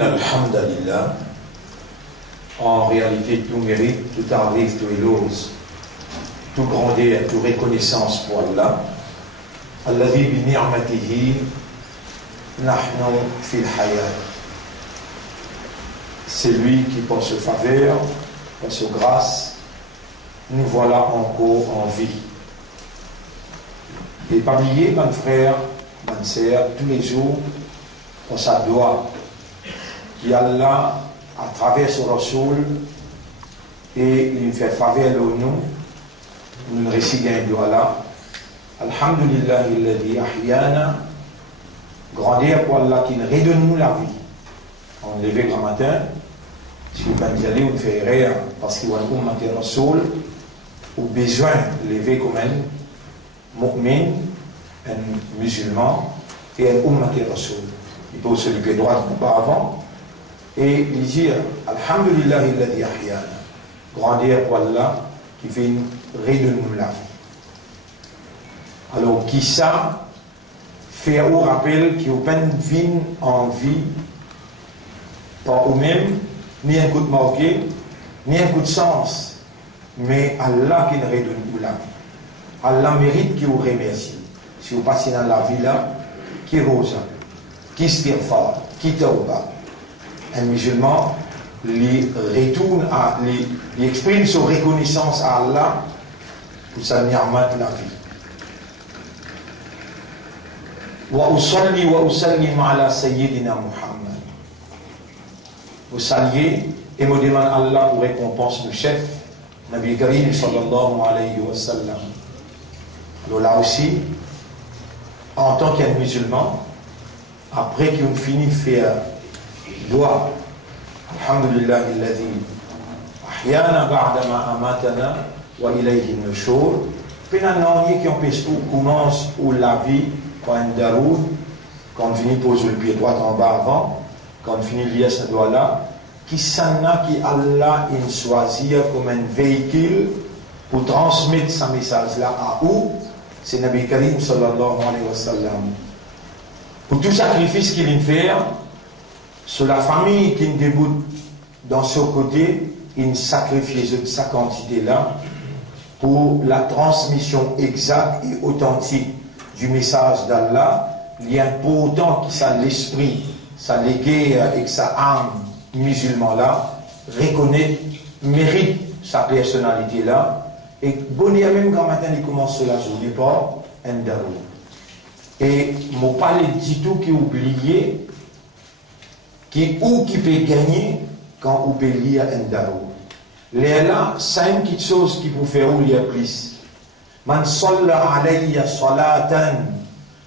Alhamdulillah, en réalité tout mérite, tout arrive, tout éloge, tout grandeur, toute reconnaissance pour Allah. Alladhi bi ni'matihi nahnu fil hayat. C'est lui qui, par sa faveur, par sa grâce, nous voilà encore en vie. Et pas oublier, mon frère, mon sœur, tous les jours, on sa doit qui Allah, à travers son Rasoul, et il fait faveur au nous récitons un doigt là. Alhamdulillah, illadhi ahyana, grandeur pour Allah qui nous redonne nous la vie. On lève grand matin, si vous ne allez vous faire rire, parce qu'il y a un matin Rasoul, ou besoin de lever comme un mu'min, un musulman, et un matin Rasoul. Il peut se lever droit auparavant. Et il dit Alhamdulillah illadhi ahyana, grandeur pour Allah qui fait redonner la vie. Alors qui ça fait au rappel qu'il n'y a pas de vie en vie par eux-mêmes, ni un coup de marqué, ni un coup de sens, mais Allah qui nous redonne la vie. Allah mérite qu'il vous remercie. Si vous passez dans la vie là, qui rose, qui se tire fort, qui tauba. Un musulman lui retourne lui exprime sa reconnaissance à Allah pour sa ni'mat la vie. Wa usalli wa usallim ala sayyidina Muhammad. Vous saluez et me demande Allah pour récompense le chef, Nabi Karim sallallahu alayhi wa sallam. Alors là aussi, en tant qu'un musulman, après qu'on finit de faire doit alhamdulillah alladhi ahyana ba'da ma amatana wa ilayhi nushur. Finalement, qui commence où la vie quand on daroud, quand on finit poser le pied droit en bas avant, quand on finit lier ce doigt là, qui s'en qui Allah il choisit comme un véhicule pour transmettre ce message là à où c'est Nabi Karim sallallahu alayhi wa sallam. Pour tout sacrifice qu'il fait sur la famille qui débute dans ce côté, il sacrifie sa quantité-là pour la transmission exacte et authentique du message d'Allah. Il est important que ça l'esprit, ça légué avec sa âme musulman-là, reconnaît, mérite sa personnalité-là. Et bonheur même quand matin il commence la journée par un darou. Et mon palais dit tout qui est oublié, qui peut gagner quand on peut lire un darou. Les là, 5 petites choses qui vous faire lire plus. Man salla alayya salatan.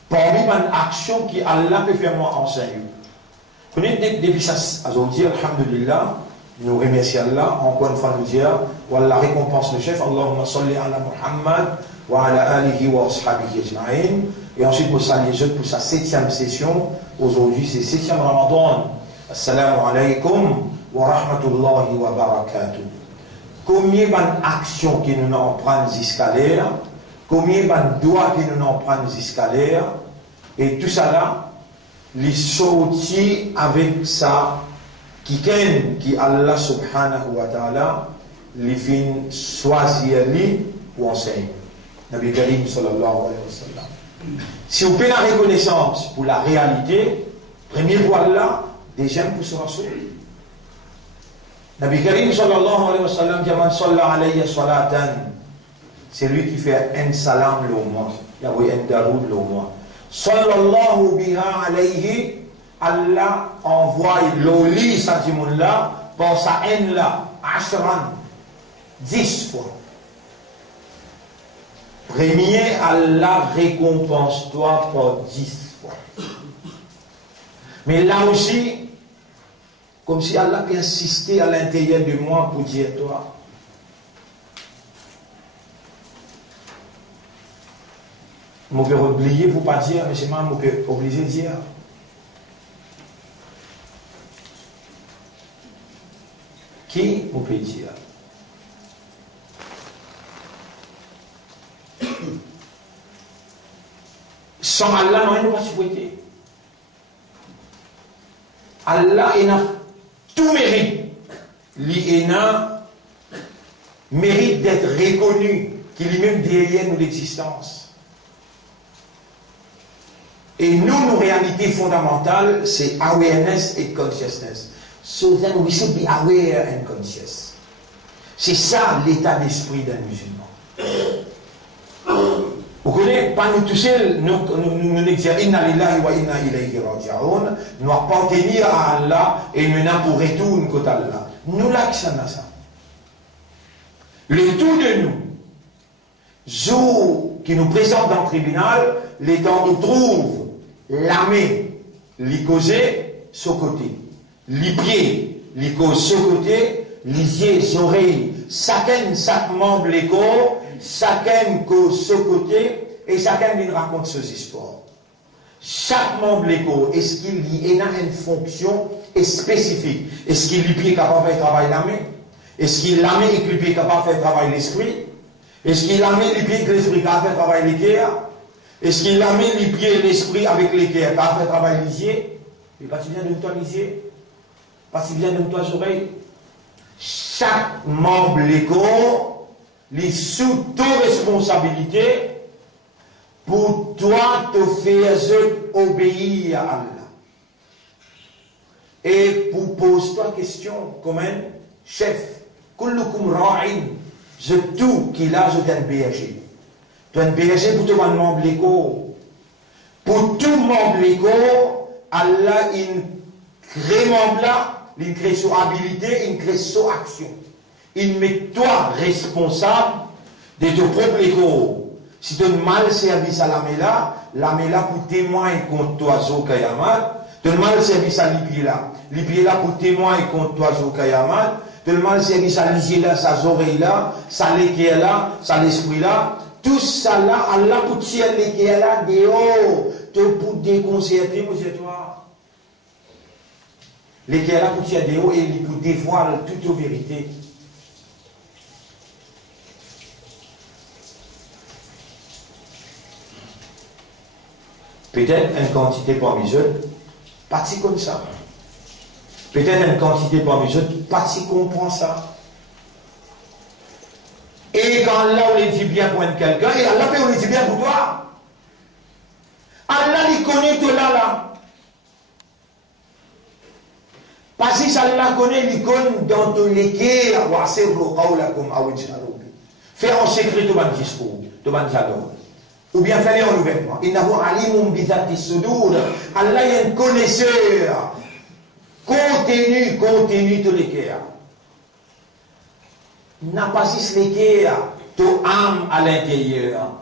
Parmi mon action qui Allah peut faire moi enseigner. Depuis ça, aujourd'hui, alhamdulillah, nous remercions Allah, encore une fois nous dire, Wallah récompense le chef, Allahumma salli ala Muhammad, wa ala alihi wa ashabihi ajma'in. Et ensuite, nous saluons pour sa 7e session. Aujourd'hui, c'est 7e Ramadan. Assalamu alaikum wa rahmatullahi wa barakatuh. Combien d'actions qui nous en prennent jusqu'à l'air, combien de doigts qui nous en prennent jusqu'à l'air, et tout ça là, les sortis avec ça, qui Allah subhanahu wa ta'ala, les fin choisir lui pour enseigner. Nabi Karim sallallahu alayhi wa sallam. Si vous faites la reconnaissance pour la réalité, premier doigt là, déjà pour se rassurer. Nabi Karim sallallahu alayhi wa sallam dit man salla alayya salatan, c'est lui qui fait un salam le mois, il y a un daroud le mois. Sallallahu biha alayhi, Allah envoie l'oli sentiment là par sa haine là, ashran, 10 fois. Premier, Allah récompense toi par 10 fois. Mais là aussi, comme si Allah peut insister à l'intérieur de moi pour dire toi. Je peux oublier, vous pas dire, mais c'est moi qui peux obliger de dire. Qui vous peut dire? Sans Allah, non, il ne va pas supporter. Allah a tout mérite. Il a mérite d'être reconnu, qu'il est même derrière nous l'existence. Et nous, nos réalités fondamentales, c'est awareness et consciousness. So then we should be aware and conscious. C'est ça l'état d'esprit d'un musulman. Vous connaissez, pas nous tous seuls, nous disons Inna lillahi wa inna ilayhi raji'un, nous appartenir à Allah et nous n'avons pour retour côté Allah. Nous l'accent à ça. Le tout de nous, jour qui nous présente dans le tribunal, les temps où trouve l'armée, les causés, ce côté, les pieds, les causes, ce côté, les yeux, les oreilles, chacun, chaque membre, les corps, chacun cause ce côté, et chacun lui raconte ses histoires. Chaque membre de l'écho, est-ce qu'il y a une fonction spécifique? Est-ce qu'il est capable de faire travailler la main? Est-ce qu'il a mis le pied capable de faire travailler l'esprit? Est-ce qu'il a mis le pied que l'esprit capable de faire travailler les cœurs? Est-ce qu'il a mis les pieds et l'esprit avec les cœurs capable de faire travailler les yeux? Mais pas si bien de toi les yeux? Pas si bien de toi les oreilles? Chaque membre de l'écho, les sous toute responsabilité pour toi te faire obéir à Allah. Et pour poser toi question comme un chef, kullukum ra'in, je tout qu'il a, je t'ai berger. Tu es un berger pour tout le membre de l'écho. Pour tout le membre de l'écho, Allah, il crée membre là, il crée son habilité, il crée son action. Il met toi responsable de ton propre écho. Si tu as mal service à la méla pour témoigner contre toi, Zokayamat, tu as mal service à l'Ipié là pour témoigner contre toi, Zokayamat, tu as mal service à l'Ipié là, sa oreille là, sa l'équerre là, sa l'esprit là, tout ça là, Allah pour tirer l'équerre là, dehors, pour déconcerter, monsieur toi. L'équerre là pour tirer dehors et pour dévoiler toute vérité. Peut-être une quantité parmi eux, pas si comme ça. Peut-être une quantité parmi eux, pas si comprend ça. Et quand Allah on les dit bien pour quelqu'un, et Allah on les dit bien pour toi. Allah il connaît tout là. Parce que Allah connaît, il connaît dans tous les cas, faire en secret tout le discours, tout le dialogue. Ou bien faire en ouvertement. Innahu alimum bizati sudur. Allah est un connaisseur. Contenu de l'équerre. N'a pas juste l'équerre, ton âme à l'intérieur.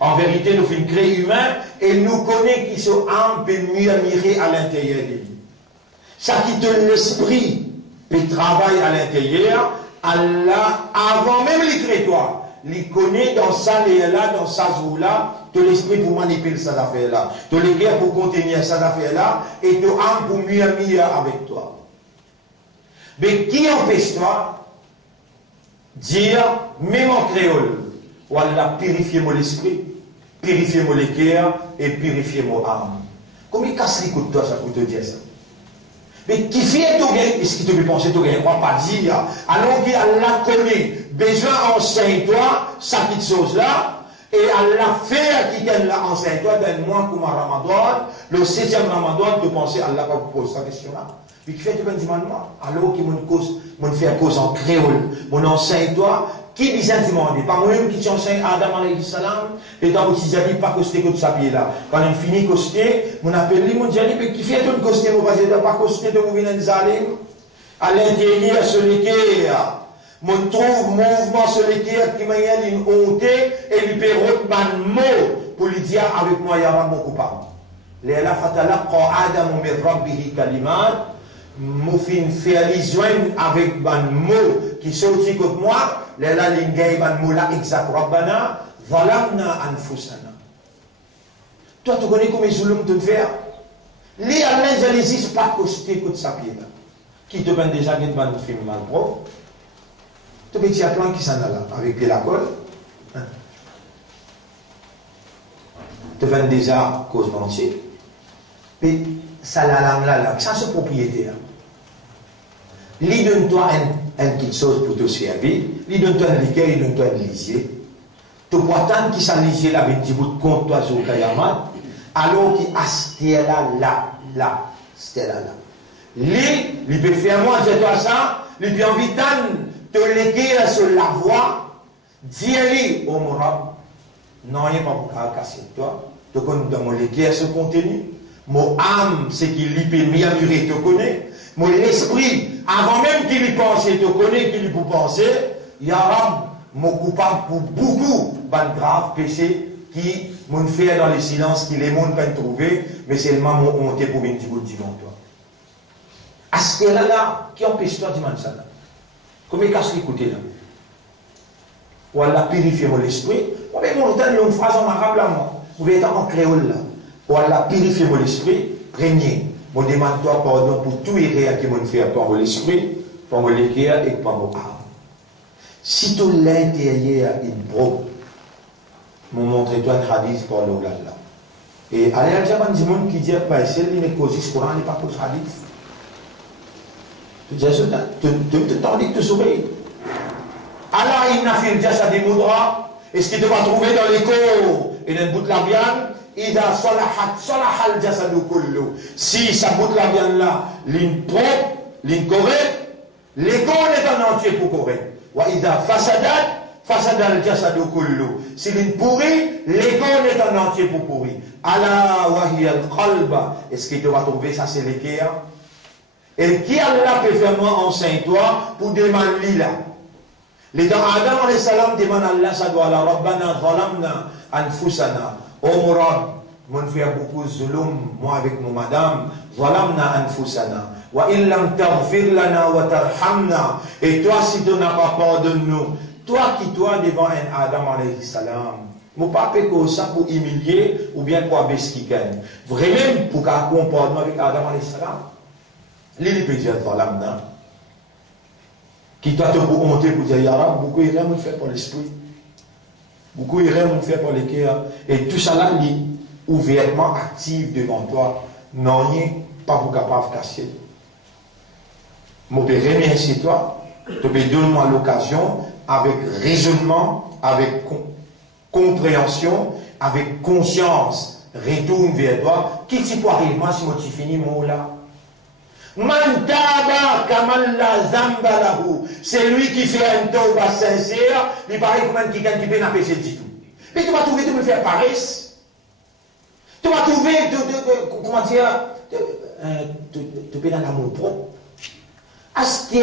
En vérité, nous faisons créer humain et nous connaissons qui son âme peut mieux admirer à l'intérieur de lui. Ça qui donne l'esprit peut travailler à l'intérieur. Allah, avant même l'écritoire, il connaît dans ça, là, dans ça, là, de l'esprit pour manipuler cette affaire-là, de l'équerre pour contenir cette affaire-là, et de âme pour mieux avec toi. Mais qui empêche toi dire, même en créole, voilà, purifiez mon esprit, purifiez mon l'équerre et purifiez mon âme. Comment il casse les coups de toi, ça pour te dire ça? Mais qui fait tout gain, est-ce qu'il te fait penser tout gain? On ne va pas dire, alors qu'Allah connaît, besoin enseigne-toi, ça petite chose-là, et Allah fait qui l'a enseigne-toi, donne-moi comme un Ramadan, le 7e Ramadan, de penser, Allah va vous poser cette question-là. Puis qui fait tout gain, alors qu'il me fait cause en créole, mon enseigne-toi, qui vient demander? Pas moi-même qui t'enseigne Adam alayhi salam, et dans le petit pas costé que sa pied là. Quand il finit costé, mon appelle lui, mon dit, mais qui fait tout costé, mon vas-y, pas costé de vous venir zalim? À l'intérieur, sur l'équerre, mon trouve mouvement sur l'équerre qui m'a une honte, et lui perrotte un mot pour lui dire avec moi, il y aura mon coupable. Léla fatala, quand Adam me rabbihi kalimat, Moufin fait allusion avec un mot qui sortit contre moi, là l'ingay ban mot là exact Rabbana, zalamna anfusana. Toi tu connais comment zulum te faire? Les Allemands n'existent pas costé contre sa pied là. Qui te ben déjà qui te ban film mal propre. Tu peux dire plan qui s'en a là avec de la colle. te vend déjà cause entier. Mais ça la langue là, ça c'est propriétaire. Lui donne-toi un quelque chose pour te servir, lui donne-toi un liqueur, lui donne-toi un lisier. Tu peux attendre qu'il s'en lisier là, avec du bout de compte, toi, sur le Kayamat, alors qu'il a c'était là, c'était là. Lui, il peut faire moi, c'est toi ça, il peut envie de te léguer sur la voie, dis-lui, oh mon rab, non, il n'y a pas pour casser toi, tu connais dans mon léguer ce contenu, mon âme, c'est qu'il lui peut mieux mûrir, te connaît, mon esprit, avant même qu'il y pense, te connaît, qu'il y peut penser, il y a mon coupable pour beaucoup de graves péchés qui m'ont fait dans le silence, qui les mondes peuvent trouver, mais seulement mon honte pour une petite bout devant toi. À ce là, qui empêche toi de demander ça là? Comment il casse l'écouter là? Ou elle a purifié mon esprit. Ou bien mon temps, il y a une phrase en arabe là, moi. Vous voyez en créole là. Ou elle a purifié mon esprit, régner. Je demande toi pardon pour tout erreur qui m'ont fait par mon esprit, par mon équerre et par mon âme. Si tout l'intérieur est broke, je vais montrer toi un hadith par le là. Et allez à dire du monde qui dit que c'est lui qui cause ce Coran n'est pas cause hadith. Tu dis t'en dis que tu souris. Allah il n'a fait déjà ça des moudras. Est-ce qu'il te va trouver dans l'écho et dans le bout de la viande? Il a salahat jasadu kullu. Si ça bout de la viande là, l'une propre, l'une correcte, l'écho est en entier pour correct. Wa idha fasadal jasadu kullu. Si l'une pourrie, l'écho est en entier pour pourri. Allah wa hiya al-qalba. Est-ce qu'il te va trouver ça c'est l'équerre? Et qui Allah peut faire moi enseigne-toi pour demander là? Les temps Adam alayhi salam demande Allah ça doit la Rabbana zalamna anfusana. Oh mon Rabb, mon fait beaucoup zulum, moi avec mon madame, zalamna anfusana. Wa illam taghfir lana wa tarhamna. Et toi si tu n'as pas pardonné nous, toi qui toi devant un Adam alayhi salam, mon papa que ça pour humilier ou bien pour abaisser quelqu'un. Vraiment pour qu'on pardonne avec Adam alayhi salam. L'île peut dire zalamna. Qui t'a te pour monter pour dire Yara, beaucoup iront me faire pour l'esprit. Beaucoup iront me faire pour les cœurs. Et tout ça là, il ouvertement actif devant toi. Non, pas pour capable de casser. Je peux remercier toi. Tu peux donner-moi l'occasion avec raisonnement, avec compréhension, avec conscience. Retourne vers toi. Qui t'y peut arriver si moi tu finis mon là? Man taba kaman la zambalahu. C'est lui qui fait un tauba sincère. Il paraît comme un qui peut n'a péché du tout. Mais tu vas trouver de me faire paresse. Tu vas trouver comment dire, de peux dans l'amour propre. À ce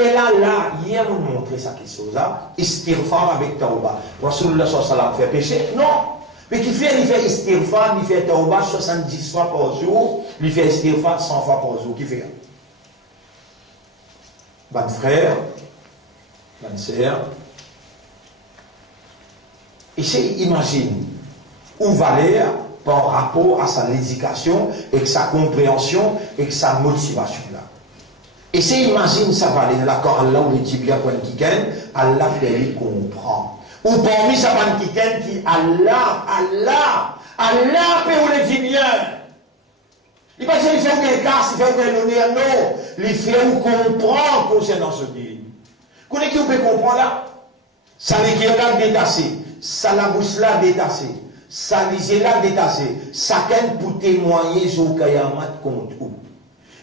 là, hier on montrer ça quelque chose là. Istirfar avec tauba. Rasulullah sallallahu alayhi wa sallam fait péché? Non. Mais il fait istirfar, il fait tauba 70 fois par jour. Il fait istirfar 100 fois par jour. Qui fait? Bonne frère, bonne sœur, essayez imagine où valeur par rapport à sa éducation et sa compréhension et sa motivation là. Essayez imagine sa valeur là quand Allah ou le dit bien pour qui Allah fait lui comprendre. Ou parmi sa bonne qui Allah peut le dire bien. Il ne fait pas qu'il casse, il fait qu'il l'honneur, non. Il fait ou comprendre concernant ce pays. Vous qui vous pouvez comprendre là? Ça n'est là détaché, ça la bouche là détaché, ça lisait là détaché, ça qu'elle pour témoigner sur Kayamat contre vous.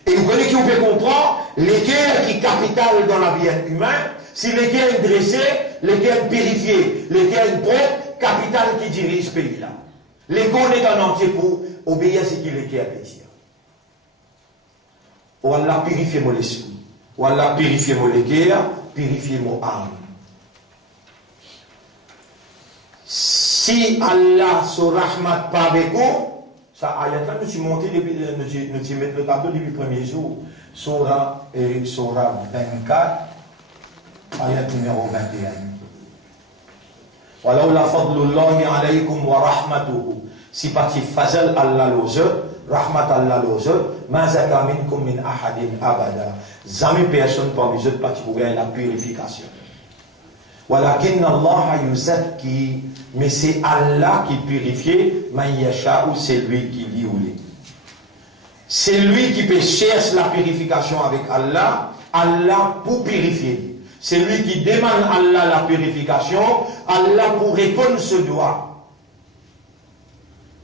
Et vous voyez qui vous pouvez comprendre? Les guerres qui capitale dans la vie humaine, si les guerres dressées, les guerres purifiées, les guerres propres, capitale qui dirige ce pays là. Les gars est en entier pour obéir à ce qui les guerres plaisir. Ou Allah purifie mon esprit. Ou Allah purifie mon guerre, purifie mon âme. Si Allah se rahmat pas avec vous, ça ayat là nous sommes montés depuis nous sommes mettre le tableau depuis le premier jour. Surah 24, ayat numéro 21. Walaula fadlullahi alaykum wa rahmatuhu. Si parti fazal Allah loze, rahmat Allah loze, ma zaka minkum min ahadin abada. Jamais personne parmi eux parti pour gagner la purification. Walakin Allah yuzakki, mais c'est Allah qui purifie, man yasha'u, c'est lui qui lit ou lit. C'est lui qui peut chercher la purification avec Allah, Allah pour purifier. C'est lui qui demande à Allah la purification, Allah pour répondre ce doigt.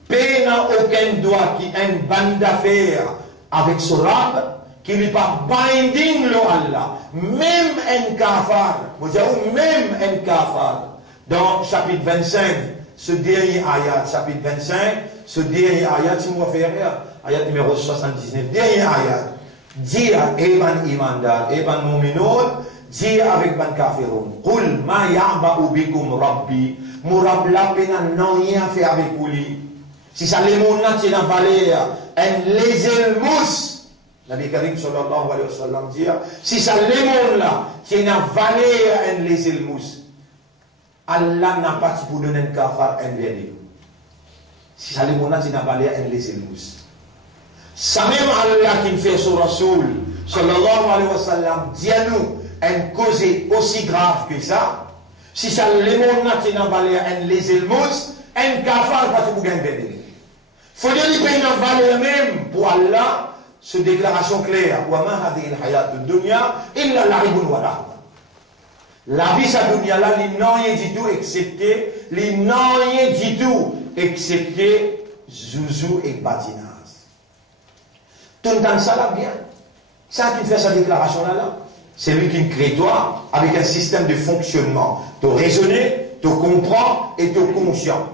Paix n'a aucun doigt qui a une bande d'affaires avec ce rab, qui n'est pas binding le Allah. Même un kafar, vous savez, même un kafar, dans chapitre 25, ce dernier ayat, chapitre 25, ce dernier ayat, si vous faire ayat numéro 79, dernier ayat, dit à Eban Imandar, Eban Muminoun, dit avec Ban Kafirun, Qul ma ya'ba'u bikum rabbi, mon rab la pena non rien fait avec vous. Si ça les monna c'est dans vallée, un lézel mousse, Nabi Karim sallallahu alayhi wa sallam dit, si ça les monna c'est dans vallée, un lézel mousse, Allah n'a pas pour donner un kafar un verdict. Si ça les monna c'est dans vallée, un lézel mousse. Ça même Allah qui fait sur Rasoul sallallahu alayhi wa sallam dit à nous une cause aussi grave que ça. Si ça les monna c'est dans vallée, un lézel mousse, un kafar pas pour gagner verdict. Il faut dire qu'il paye une valeur même pour Allah, cette déclaration claire. La vie, sa dunya là, il n'a rien du tout excepté, il n'a rien du tout excepté Zouzou et Badinaz. Tu entends ça là bien? Ça qui fait sa déclaration là, c'est lui qui crée toi avec un système de fonctionnement. Tu raisonnes, tu comprends et tu es conscient.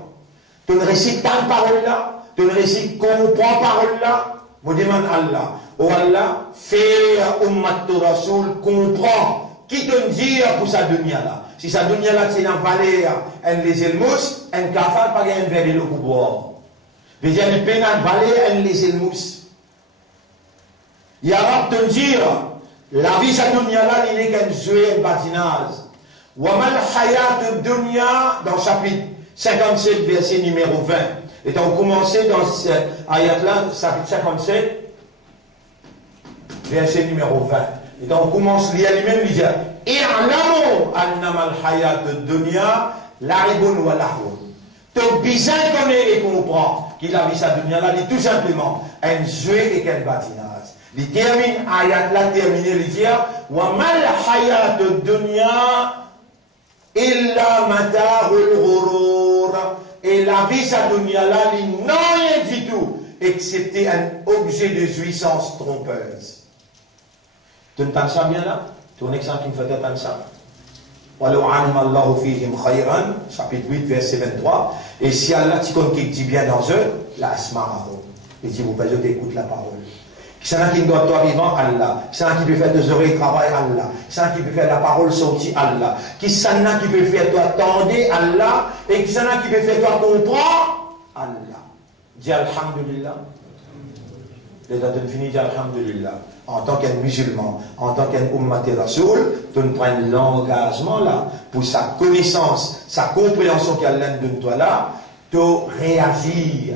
Tu ne récites pas une parole là. Tu ne récites comprends parole là, vous demande Allah. Oh Allah, fais ummat Rasoul, comprends. Qui te dit pour sa dunya là? Si sa dunya là, c'est dans vallée, un les elmous, un kafar, pas un verre de l'eau pour boire. Mais il y a une peine dans vallée, un les elmous. Il y a rab te dire, la vie sa dunya là, il n'est qu'un jouet, un batinage. Wamal hayat dunya, dans chapitre 57, verset numéro 20. Et on commençait dans cet ayat-là, chapitre 57, verset numéro 20. Et on commence lui-même, il dit I'lamu annama al-hayat ad-dunya la'ibun wa lahwun. Donc, bien connaît et comprend qu'il a vu sa dunya là, il tout simplement un jeu et qu'un bâtinage. Il termine, ayat-là terminé, il dit Wa mal hayat ad-dunya illa mata'ul ghurur. Et la vie, sa dunya là, il n'a rien du tout, excepté un objet de jouissance trompeuse. Tu entends ça bien là? Tu as un exemple qui me fait entendre ça. Chapitre 8, verset 23. Et si Allah, tu connais qui dit bien dans eux, la asma'ahu. Il dit, vous pouvez écouter la parole. Qui c'est qui doit toi vivant Allah? Qui c'est qui peut faire tes oreilles travailler Allah? Qui c'est qui peut faire la parole sortir Allah? Qui c'est qui peut faire toi tendre Allah? Et qui c'est qui peut faire toi comprendre Allah? Dis Alhamdulillah. Les dates finies, dis Alhamdulillah. En tant qu'un musulman, en tant qu'un ummat rasoul, tu prends l'engagement là, pour sa connaissance, sa compréhension qu'Allah donne toi là, tu réagis.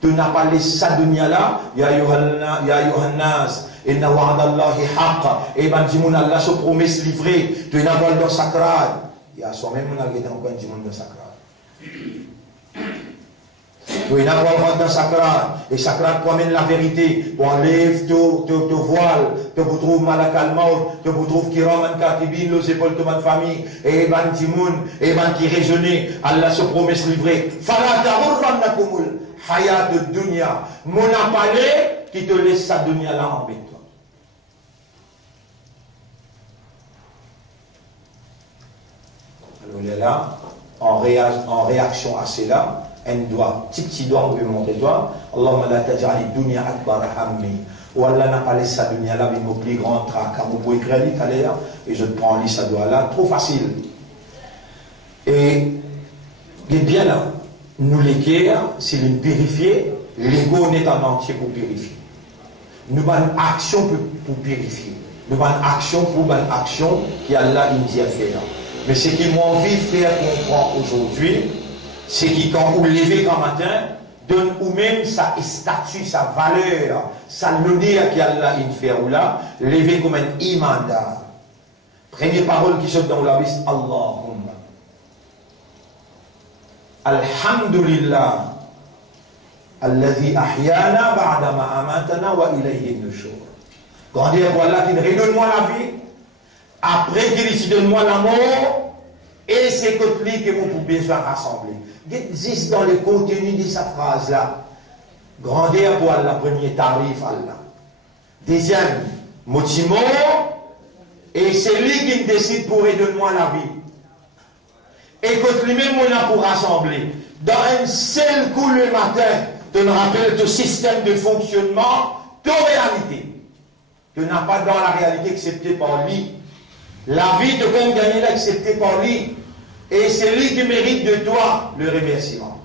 Tu n'as pas laissé sa dunya là, ya Yohannas, inna wa'adallahi haqq, et ben dis-moi Allah se promet se livrer, tu n'as pas dans sacrade. Il y a soi-même on a été encore dis-moi dans sacrade. Tu n'as pas dans sacrade, et sacrade promène la vérité, pour enlève te voile, te vous trouve malakal maut, te vous trouve kiraman katibin, les épaules de ma famille, et ben dis-moi, et ben qui raisonnait, Allah se promet se livrer. Fala ta'urrannakumul hayat de dunya, mon appelé qui te laisse sa dunya là en bête. Alors il est là, en réaction à cela, un doigt, petit doigt, on peut montrer doigt, Allahumma la taj'ali dunya akbar hammi. Ou Allah n'a pas laissé sa dunya là, mais mon plus grand tracas. Vous pouvez écrire tout à l'heure, et je te prends lui sa doigt là, trop facile. Et il est bien là. Nous l'équerre, c'est de purifier, l'ego n'est en entier pour purifier. Nous avons une action pour purifier. Nous avons une action pour une action qui Allah nous dit à faire. Mais ce qui m'a envie de faire comprendre aujourd'hui, c'est que quand vous levez quand matin, donne ou même sa statut, sa valeur, sa l'honneur qu'Allah nous fait ou là, lever comme un imandar. Première parole qui saute dans la liste, Allahumma. Alhamdulillah. Alladhi ahyana ba'da ma amatana wa ilayhi nushur. Quand Dieu voilà qu'il redonne-moi la vie, après qu'il ici donne-moi la mort, et c'est que lui que vous pouvez besoin rassembler. Existe dans le contenu de sa phrase là. Grandeur pour Allah, premier tarif Allah. Deuxième, motivement, et c'est lui qui décide pour redonner-moi la vie. Et que lui-même on a pour rassembler. Dans un seul coup le matin, tu te rappelles ton système de fonctionnement, ton réalité. Tu n'as pas dans la réalité acceptée par lui. La vie de comme gagner acceptée par lui. Et c'est lui qui mérite de toi le remerciement.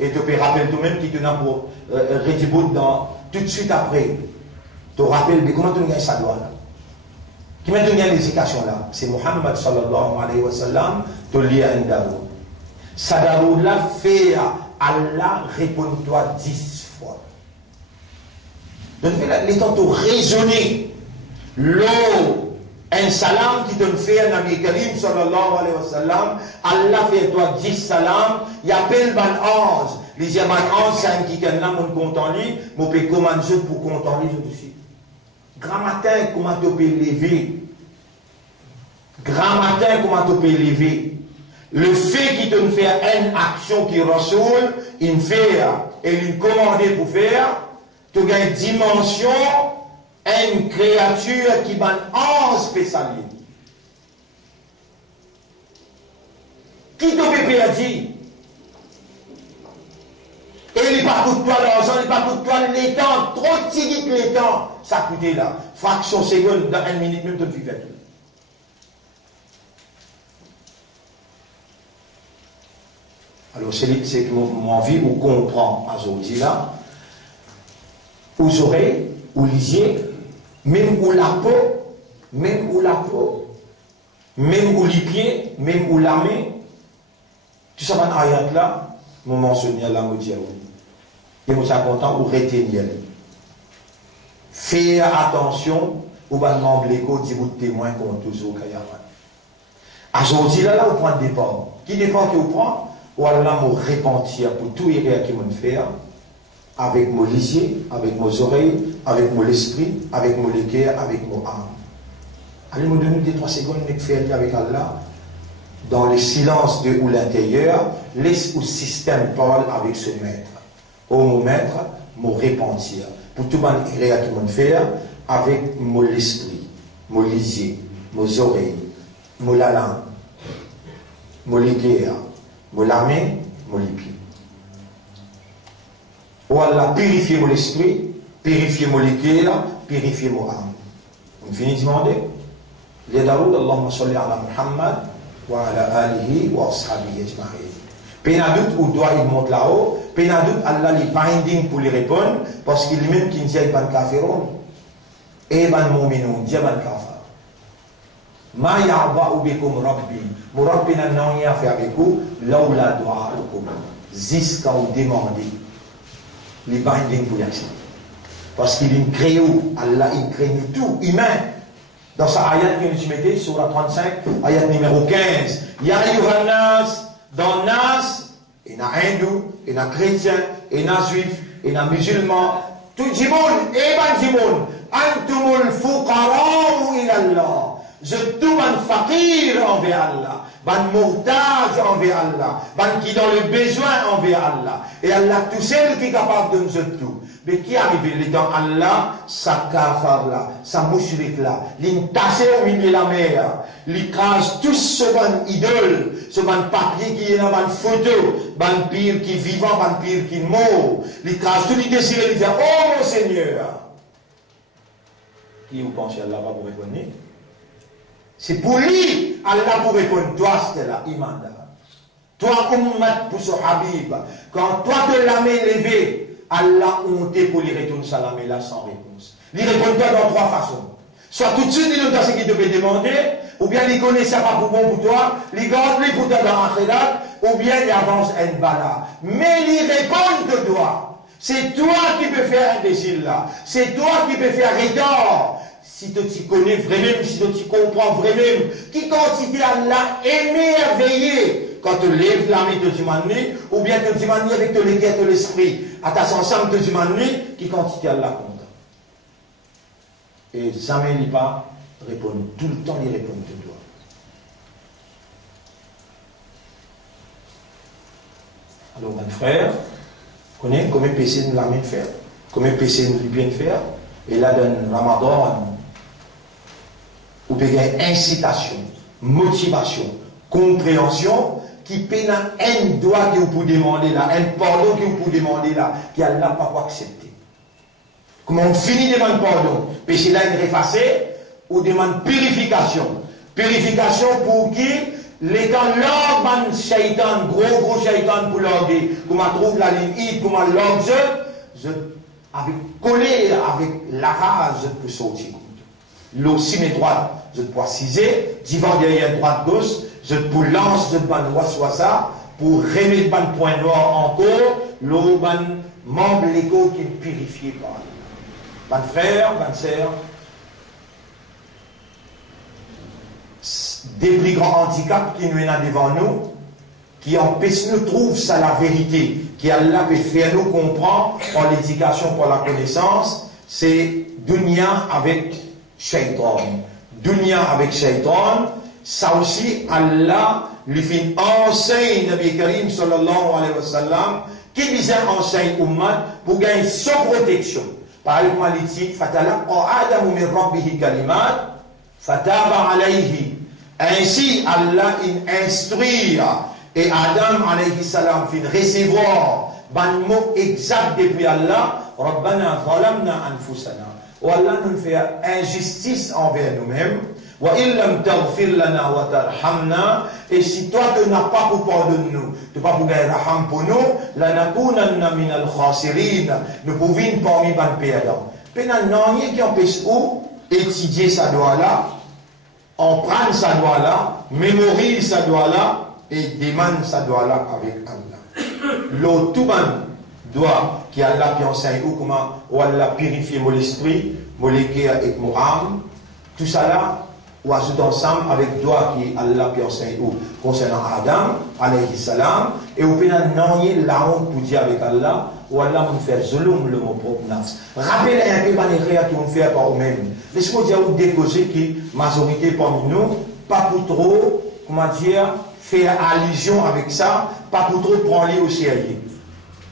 Et tu peux rappeler toi-même qui te n'a pour retibout dans tout de suite après. Tu te rappelles, mais comment tu gagnes ça doit là? Qui m'a donné l'éducation là? C'est Muhammad sallallahu alayhi wa sallam, tu lis à une daroud. Sa daroud là fait à Allah répond-toi 10 fois. Donc les temps de raisonner l'eau, un salam qui te fait un Nabi Karim sallallahu alayhi wa sallam, Allah fait toi 10 salam, il appelle ban 11. Les ban 11, c'est un qui est là, mon compte en ligne, mon peut commencer pour compte en ligne aussi. Grand matin, comment tu peux lever? Grand matin, comment tu peux lever? Le fait qu'il te fait une action qui ressemble, il fait et il commande pour faire, tu as une dimension, une créature qui va en spécialité. Qui te peut perdre? Et il pas coûte toi l'argent, il pas coûte toi les temps, trop tigit les temps, ça coûte là. Fraction seconde, dans 1 minute même, tu fais tout. Alors, c'est que mon envie, ou comprend à aujourd'hui là, aux oreilles, aux lisiers, même où la peau, même où la peau, même où les pieds, même où la main. Tout ça, dans ayat là, mon mentionner là, me dire oui. Et moi, ça content ou retenir. Faire attention au bannement bléco, dit vous témoin contre toujours Kayaman. Aujourd'hui là, là, vous prenez des départ. Qui dépend que vous prenez? Ou alors me repentir pour tout erreur qui me fait avec mon lisier, avec mes oreilles, avec mon esprit, avec mon cœur, avec mon âme. Allez me donner 2-3 secondes de faire avec Allah dans le silence de ou l'intérieur, laisse au système parle avec ce maître. Oh mon maître, me repentir pour tout mon erreur qui me fait avec mon esprit, mon lisier, mes oreilles, mon langue, mon cœur. Mon main, mon pied. Ou Allah purifier mon esprit, purifier mon cœur, purifier mon âme. On finit de demander. Les daroud, Allahumma salli ala Muhammad wa ala alihi wa ashabihi ajma'in. Penadout ou doit il monte là-haut, penadout Allah les binding pour les répondre, parce qu'il même qui ne dit pas de kafirun, et ban mu'minun, dit ban kafir. Ma ya'ba'u bikum rabbi. Mon rabbi n'a rien à faire avec vous, là où la doit jusqu'à vous demander les bindings pour l'accepter. Parce qu'il est créé, Allah il crée tout, humain. Dans sa ayat que nous mettons sur la 35, ayat numéro 15. Ya Yohannas, dans Nas, il y a hindou, il y a chrétien, il y a juif, il y a musulman, tout le monde, et ban du monde, antumul fuqara ila Allah. Je tout ban fakir envers Allah, ban mortage envers Allah, ban qui dans le besoin envers Allah. Et Allah tout seul qui est capable de nous tout. Mais qui arrive dans Allah, sa kafar là, sa mouchrik là, l'intassé au milieu de la mer, l'écrase tous ce ban idole, ce ban papier qui est dans ban photo, ban pire qui est vivant, ban pire qui est mort, l'écrase tout les désirs, il dit, oh mon Seigneur. Qui vous pensez Allah va vous répondre? C'est pour lui, Allah pour répondre, toi c'était là, Imanda. Toi, Ummat pour ce Habib, quand toi te l'as levé, Allah honte pour lui retourner salam là sans réponse. Il répond toi dans 3 façons. Soit tout de suite, il donne ce qu'il te peut demander, ou bien il connaît ça pas pour bon pour toi, il garde lui pour toi dans Akhirat, ou bien il avance un bala. Mais il répond de toi. C'est toi qui peux faire un décil là. C'est toi qui peux faire Redor. si tu connais vraiment, si tu comprends vraiment, qui quantité Allah émerveillé quand tu lèves la main de Dimani, ou bien te Dimani avec ton cœur, ton l'esprit, à ta ensemble de Dimani, qui quantité Allah compte. Et jamais il pas répondre, tout le temps il répond de toi. Alors, mon frère, connais comment PC nous l'a mis de faire, comment PC nous bien faire, et là, dans le Ramadan, ou bien incitation, motivation, compréhension, qui peine un droit que vous pouvez demander là, un pardon que vous pouvez demander là, qui Allah n'a pas accepté. Comment on finit de demander pardon? Péché là, il est effacé, ou demande purification. Purification pour qui? Les temps l'orgue, shaitan, gros shaitan pour l'orgue, comme on trouve la ligne I, comme on l'orgue, avec collé, avec la rage, pour sortir. L'eau droite, je peux ciser, divan derrière droite gauche, je peux lancer, je peux noir soit ça, pour remettre le point noir encore, l'eau, membre l'écho qui est purifié par. Ban frère, ban sœur, des plus grands handicaps qui nous sont devant nous, qui empêchent nous de trouver ça la vérité, qui Allah peut faire nous comprendre par l'éducation, par la connaissance, c'est dunya avec shaitan. Dunya avec shaitan, ça aussi Allah lui fait enseigner Nabi Karim sallallahu alayhi wa sallam, qui disait enseigne Ummat pour gagner son protection. Par exemple, il dit Fatalaqa Adamu min Rabbihi kalimat Fataba alayhi. Ainsi, Allah instruit et Adam alayhi salam fin recevoir ban mot exact depuis Allah Rabbana zalamna anfusana. Ou Allah nous fait injustice envers nous-mêmes. Wa illam taghfir lana wa tarhamna. Et si toi tu n'as pas pour pardonner nous, tu n'as pas pour gagner raham pour nous, lanakunanna min al-khasirin. Nous pouvons parmi ban perdants. Pénan non qui empêche où étudier sa doigt là, en prendre sa doigt là, mémorise sa doigt là et demande sa doigt là avec Allah. L'autre doit qui Allah qui enseigne ou comment ou Allah purifier mon esprit, mon cœur et mon âme, tout ça là, ou ajoute ensemble avec doigt qui Allah qui enseigne ou concernant Adam alayhi salam et ou pénan non la honte pour dire avec Allah ou Allah nous faire zulum le mon propre nafs. Rappelez un peu les qui vont faire par eux-mêmes. Laissez-moi dire ou déposer qui majorité parmi nous pas pour trop comment dire faire allusion avec ça, pas pour trop prendre au sérieux.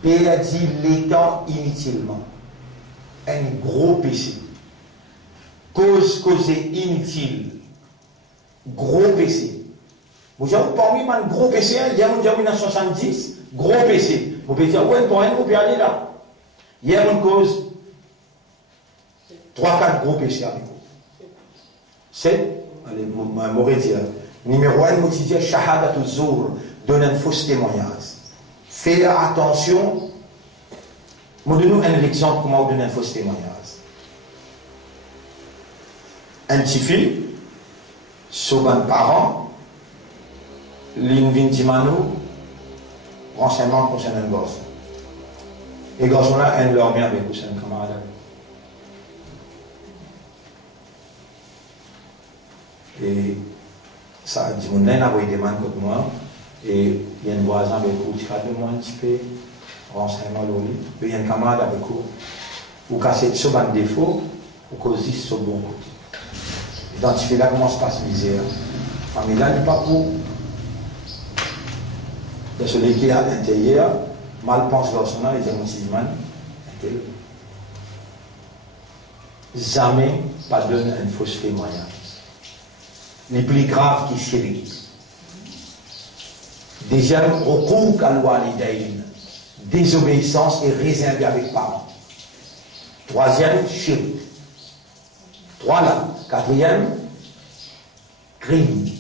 Perdit l'état inutilement. Un gros péché. Causé inutile. Gros péché. Vous avez parmi un gros péché, il y a un 1970, gros péché. Vous pouvez dire, ouais, pour rien, vous pouvez aller là. Il y a une cause, 3-4 gros péchés avec vous. C'est, allez, m'aurais dit, numéro 1, vous dites, shahadatul zour, donne un faux témoignage. Faites attention. Donnez-nous un exemple comment vous donner un faux témoignage. Un petit fille, sur un parent, l'inventimanou, renseignement concernant un gosse. Et gosse-là, un dormi avec vous, c'est un camarade. Et ça dit, on a envoyé des mains contre moi. Et il y a un voisin avec vous qui fait de moi un petit peu renseignement l'eau. Il y a un camarade avec vous. Vous cassez sur un défaut, vous causez sur le bon côté. Identifiez là comment se passe misère. Mais là, il n'est pas pour. De celui qui est à l'intérieur, mal pense dans son âme, il dit mon Simon, jamais pas donner un faux témoignage. Les plus graves qui s'irritent. Déjà, recours à l'walidain, désobéissance et réservé avec parents. Troisième, shirk. 3 là. 4e, crime.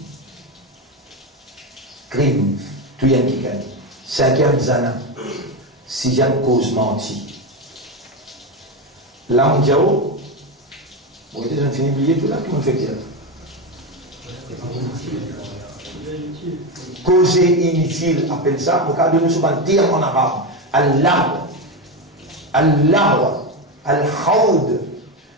Crime. Tuyen qui gagne. 5e, zana. 6e, cause mentie. Là, on dit, oh, vous avez fini d'oublier tout là, comment on fait dire? Causer inutile, appelle ça, pour qu'elle nous soit un terme en arabe. Al-Law, Al-Law, Al-Khawd,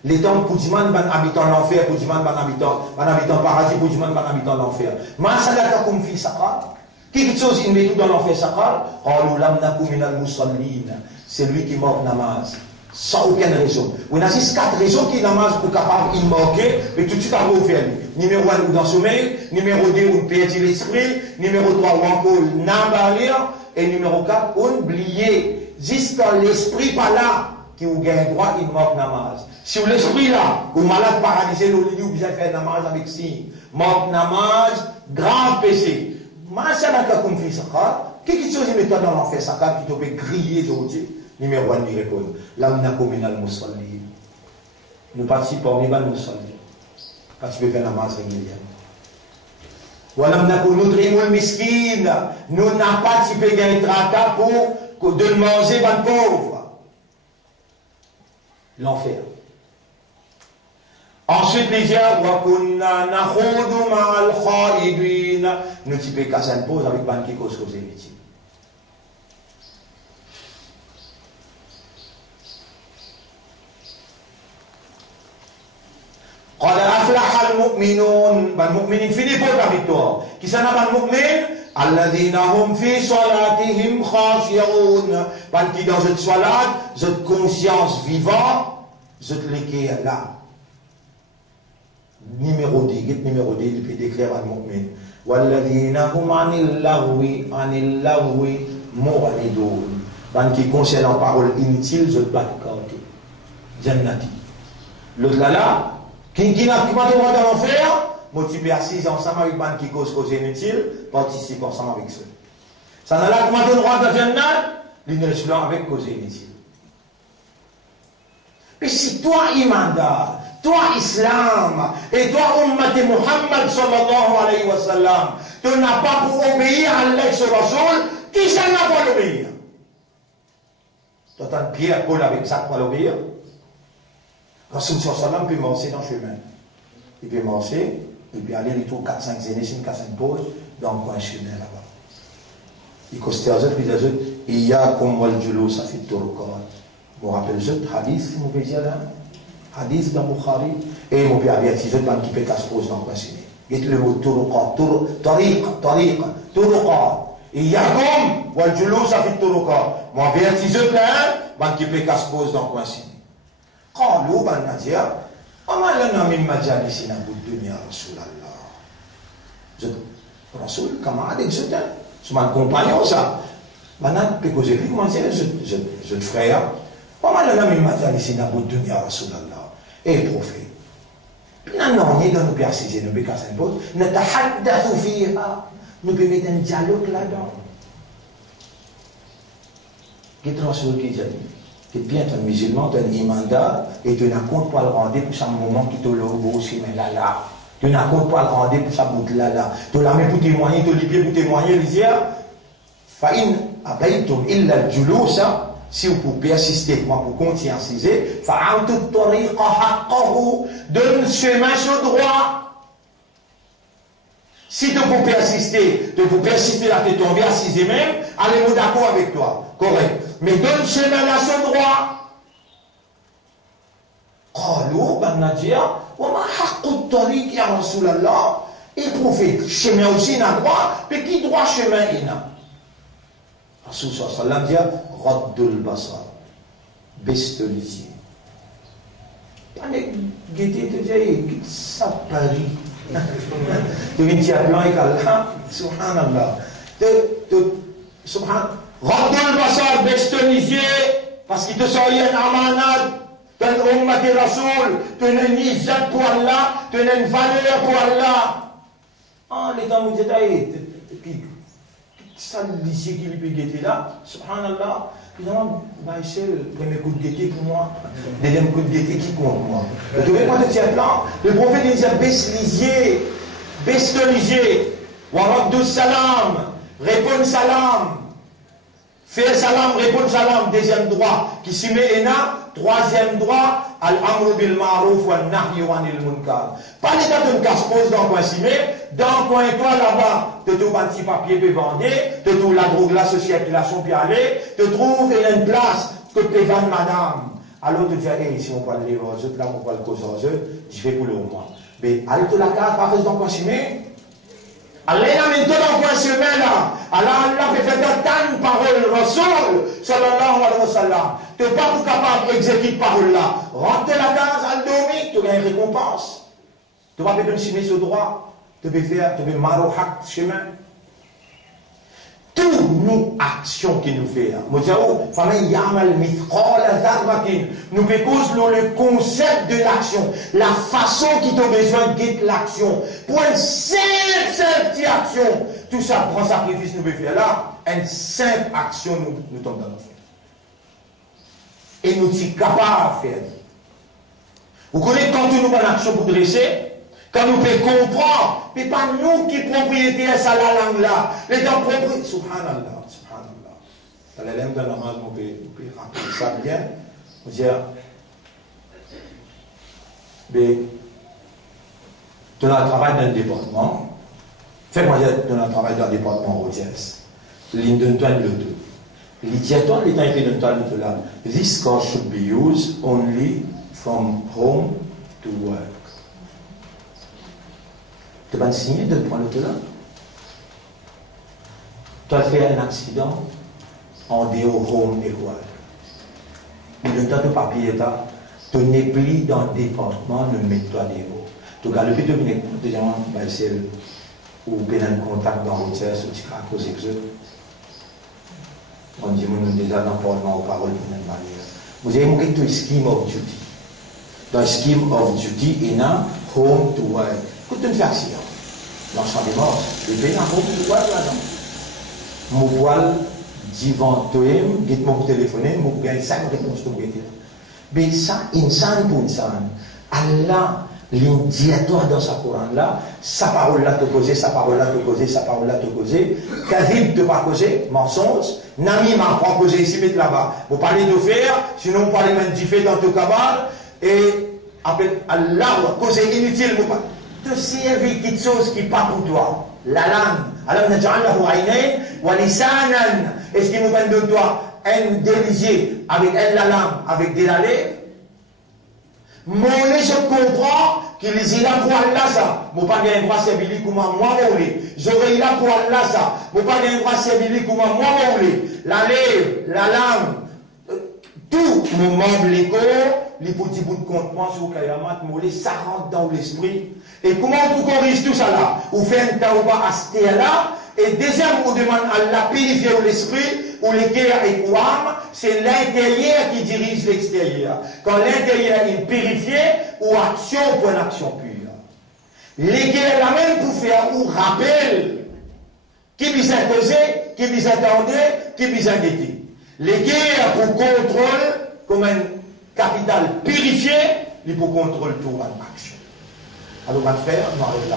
Les temps pour du monde, habitant l'enfer, pour du monde, habitant paradis, pour du monde, habitant l'enfer. Ma salakakum fi saqar. Quelque chose, il met tout dans l'enfer saqar. Qalu lam nakum minal musallin. C'est lui qui manque namaz. Sans aucune raison. On a 4 raisons qui namaz pour capable de manquer, mais tout de suite à vous faire. Numéro 1, ou dans le sommeil. Numéro 2, ou perdre l'esprit. Numéro 3, ou encore n'abalir. Et numéro 4, on oublier. Jusqu'à l'esprit pas là, qui vous gagne droit, il manque namaz. Si l'esprit là, ou malade paralysé, vous bien faire namaz avec signe. Manque namaz, grave péché. Mashallah, comme fait ça, quelque chose qui met dans l'enfer, ça qui te fait griller aujourd'hui. Numéro 1, il répond. Lamnakum minal musallin. Nous participons, nous allons musallin. Participer faire namaz régulièrement. Walamnakum nutrimul miskin. Nous n'avons pas participé à un tracas pour de manger ban pauvre. L'enfer. Ensuite, les gens, nous typons qu'à ça pose avec ban qui cause cause inutile. قد أفلح المؤمنون المؤمنين في نفوت victoire qui s'en a المؤمن الذين هم في صلاتهم خاشعون parce que dans cette salat cette conscience vivante cette liquée là numéro 10 il peut déclarer المؤمن والذين هم عن اللغو معرضون parce qui concerne en parole inutile je pas de côté jannati l'autre là qui n'a pas de droit dans l'enfer, motivé assis ensemble avec ban qui cause inutile, participe ensemble avec ceux. Ça n'a pas de droit dans le Jannat, l'innocent avec cause inutile. Et si toi, Imanda, toi, Islam, et toi, Ummat Muhammad sallallahu alayhi wa sallam, tu n'as pas pour obéir à Allah sur Rasoul, qui ça n'a pas l'obéir? Tu as une pierre Paul avec ça pour l'obéir? Rasoul sallam peut marcher dans le chemin. Il peut marcher, il peut aller, il trouve 4-5 années, 4-5 pauses, dans le coin chemin là-bas. Il costait à eux, puis à eux, il y a comme moi le julo, ça fait tout le corps. Je me rappelle eux, hadith, vous pouvez dire là, hadith dans Bukhari, et je peux avertir eux, qui peut se poser dans le coin chemin. Il y a le mot tout le corps, tout le corps. Il y a comme moi le julo, ça fait tout le corps. Moi, avertis eux là, qui peut se poser dans le coin chemin. قالوا بالنجيا وما لنا من مجالسنا بالدنيا رسول الله. Rasoul, camarade, etc. C'est mon compagnon, ça. Maintenant, puis que j'ai vu comment c'est, je frère. وما لنا من مجالسنا بالدنيا رسول الله. Et prophète. Puis non, on est dans nos persiers, nous pouvons casser une pause. نتحدث فيها. Nous pouvons mettre un dialogue là-dedans. Qu'est-ce que Rasoul qui dit? Tu es bien un musulman, tu es un imanda, et tu n'as compte pas le rendre pour ce moment qui te le aussi, mais là. Tu n'as compte pas le rendre pour ça bout là. Tu l'as mis pour témoigner, tu l'as mis pour témoigner, les yeux. Fa'in abaytum illa al-julusa, si vous pouvez persister, moi pour conscientiser, fa'amtu tariqa haqqahu, donne chemin sur droit. Si tu peux persister, là, tu tombes assiser même, allez-vous d'accord avec toi, correct. Mais donne chemin là sur droit. قالوا بالنجيا وما حق الطريق يا رسول الله. Et prophète, chemin aussi n'a droit, mais qui droit chemin il a? Rasoul sallallahu alayhi wa sallam dit Raddul basar, baisse de les yeux. Pas de guetter, te dire, ça Paris. Tu viens dire blanc et Allah, subhanallah. Subhanallah. Raddul basar, baisse de les yeux, parce qu'il te sort une amanade. Tu as une ummat et Rasoul, tu as une izzat pour Allah, tu as une valeur pour Allah. Ah, les gens me disent, ça, lycée qui peut guetter là, subhanallah, finalement, c'est le premier coup de gaieté pour moi, le deuxième coup de gaieté qui compte pour moi. Vous ne trouvez pas de tiers plan? Le prophète dit, baisse les yeux, baisse le yeux, waraddu salam, réponds salam, fais salam, réponds salam, deuxième droit, qui s'y met ena. Troisième droit, al-amru bil ma'ruf wa nahyu anil munkar. Pas l'état de casse pose dans le coin cimé, dans le coin toi là-bas, te trouves un petit papier peut vendre, te trouves la drogue, la circulation peut aller, te trouves une place que te vendre madame. Alors tu dis, hey, si on va aller aux autres, là, on va le causer aux autres, je vais pour le moment. Mais allez te la carte, pas dans le chemin. Allez là, maintenant dans le chemin là. Allah fait faire tant de paroles, Rasoul, sallallahu alayhi wa sallam. Tu n'es pas capable d'exécuter parole là. Rentre la case, al dormir, tu as une récompense. Tu vas faire un chemin sur droit, tu vas faire, tu vas marohak chemin. Toutes nos actions qu'il nous fait, nous pouvons le concept de l'action, la façon qu'il a besoin de guider l'action. Pour une simple petite action, tout ça, grand sacrifice nous pouvons faire là, une simple action nous tombe dans nos faits. Et nous sommes capables de faire. Vous connaissez quand nous avons une action pour dresser, quand nous pouvons comprendre, mais pas nous qui propriétaires à la langue là. Les gens propriétaires. Subhanallah, subhanallah. Dans les langues de namaz, on peut rappeler ça bien. On dit, mais, tu as un travail dans le département. Fais-moi dire, tu as un travail dans le département Rodiès. Ligne de toi, le deux. L'idioton, les temps qui de toi, le là. This car should be used only from home to work. Tu vas signer de prendre le là. Tu as fait un accident en dehors home et work. Mais le temps de papier, tu n'es plus dans le département, ne mets-toi dehors. Tu as le fait de venir des gens, c'est ou bien un contact dans l'hôtel, ou tu as causé que on dit, nous déjà dans l'emportement aux paroles d'une manière. Vous avez montré tout le scheme of duty. Dans le scheme of duty, il y a home to work. Écoute, tu ne fais accident. L'ensemble est mort. Je vais dans home to work là-dedans. Mon voile, divan, toem, guide mon téléphoné, mon gagne 5 réponses de guide. Mais ça, insan pour insan. Allah, l'indiatoire dans sa Coran là, sa parole là te causer, sa parole là te causer, sa parole là te causer, Kazib te pas causer, mensonge, Nami m'a pas causé ici, mettre là-bas. Vous parlez de faire, sinon vous parlez même du fait dans ton cabal, et après Allah, causer inutile, vous parlez. De servir quelque chose qui n'est pas pour toi. La langue. Alors, on a dit Allah aynayn wa lisanan. Est-ce qu'il nous donne de toi un délisier avec un la langue, avec des lèvres? Mon je comprends qu'il est là pour Allah ça. Mon pas un droit servir comme moi voulais. J'aurais là pour Allah ça. Mon pas un droit servir comme moi voulais. La lèvre, la langue, tout mon membre les corps, les petits bouts de contentement sur le Kayamat, ça rentre dans l'esprit. Et comment on corrige tout ça là? On fait un taouba à ce là, et deuxième, on demande à la purifier l'esprit, ou l'équerre et l'âme, c'est l'intérieur qui dirige l'extérieur. Quand l'intérieur est purifié, ou action pour une action pure. L'équerre la même pour faire ou rappel, qui vise à causer, qui vise à attendre, qui vise à guetter. L'équerre pour contrôle, comme un capital purifié, il pour contrôle tout en action. Alors, on va faire, nous arrêtons là.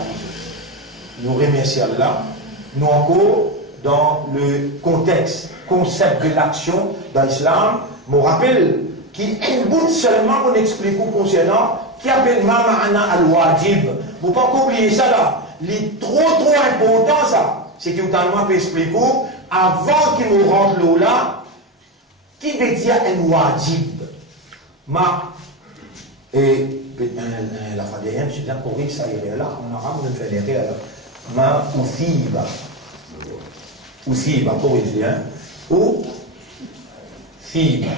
Nous remercions Allah. Nous encore, dans le contexte, concept de l'action dans l'islam, je me rappelle qu'il y a un bout seulement qu'on explique concernant, qui appelle Ma'ana al-Wajib. Vous ne pouvez pas oublier ça là. Il trop important ça. C'est que vous allez expliquer, avant qu'il nous rentre l'eau là, qui veut dire un Wajib? Et la fadéenne, je suis bien compris que ça irait là, en arabe, on fait les là. Ma usiba. Usiba, corrigez, hein. Ou fiba.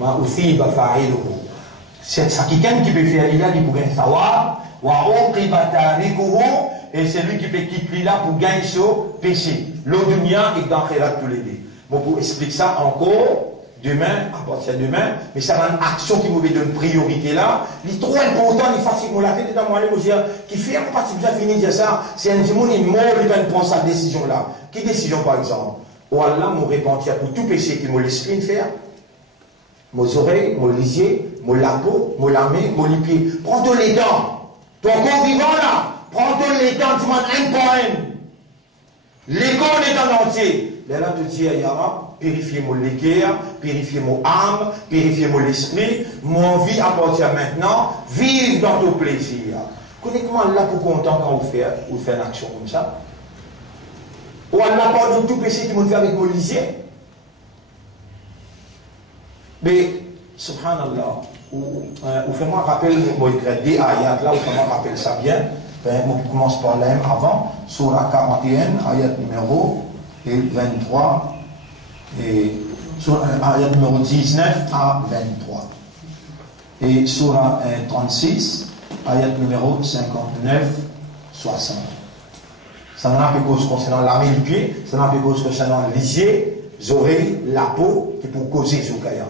Ma usiba fa'iluhu. C'est ça quelqu'un qui peut faire l'ila qui peut gagner savoir. Wa uqiba tarikuhu. Et c'est lui qui peut quitter là pour gagner ce péché. L'eau dunya et dans Khérat tous les deux. Bon, pour expliquer ça encore. Demain, à partir de demain, mais ça va une action qui vous donne priorité là. Il est trop important, il est facile, la tête dans moi, qui fait en partie de fini de ça, c'est un démon, il mort, il va prendre sa décision là. Quelle décision par exemple? Oh Allah, mon repentir pour tout péché qui m'a l'esprit de faire, mes oreilles, mon lisier, mon la peau, mon la main, mon les pieds. Prends tous les dents. Ton corps vivant là, prends tous les dents, tu demandes un par un. L'école est en entier. Là, tu dis à Yara, purifiez mon l'équerre, purifiez mon âme, purifiez mon l'esprit, mon vie appartient maintenant, vive dans ton plaisir. Connais comment Allah pour content quand vous faites une action comme ça? Ou Allah pardonne tout péché qui m'a fait avec mon lycée? Mais, subhanallah, ou fais-moi rappeler, moi, des ayats là, ou fais-moi rappeler ça bien. Ben, on commence par l'aime avant, surah 41, ayat numéro 23, et ayat numéro 19 à 23. Et surah 36, ayat numéro 59, 60. Ça n'a pas cause concernant l'armée du pied, ça n'a pas cause concernant les yeux, les oreilles, la peau, qui pour causer Zoukaya.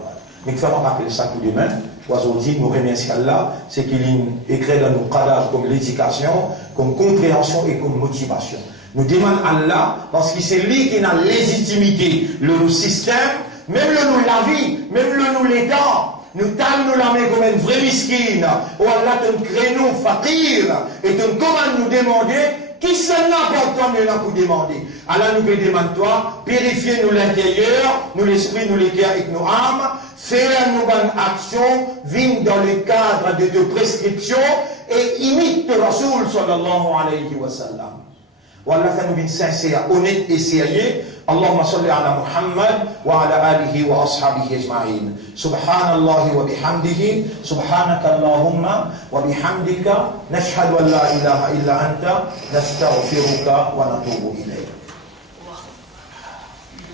Mais il faut rappeler ça tout de même. Aujourd'hui, nous remercions Allah, c'est qu'il écrit dans nos cadres comme l'éducation, comme compréhension et comme motivation. Nous demandons Allah, parce que c'est lui qui a légitimité, le système, même le nous la vie, même le nous les dents. Nous taillons nous la main comme une vraie miskine. Oh Allah, tu crée nous fakir, et tu commandes nous demander, qui seul important nous pour demander. Allah nous demande toi, purifier nous l'intérieur, nous l'esprit, nous les cœurs et nos âmes, faire nos bonnes actions, vigne dans le cadre de prescriptions et imite le Rasoul sallallahu alayhi wa sallam. Wallah, ça nous vient sincère, honnête et sérieux. Allahumma salli ala Muhammad wa ala alihi wa ashabihi ajma'in. Subhanallah wa bihamdihi, subhanaka Allahumma wa bihamdika, nashhadu an la ilaha illa anta, nastaghfiruka wa natubu ilayk.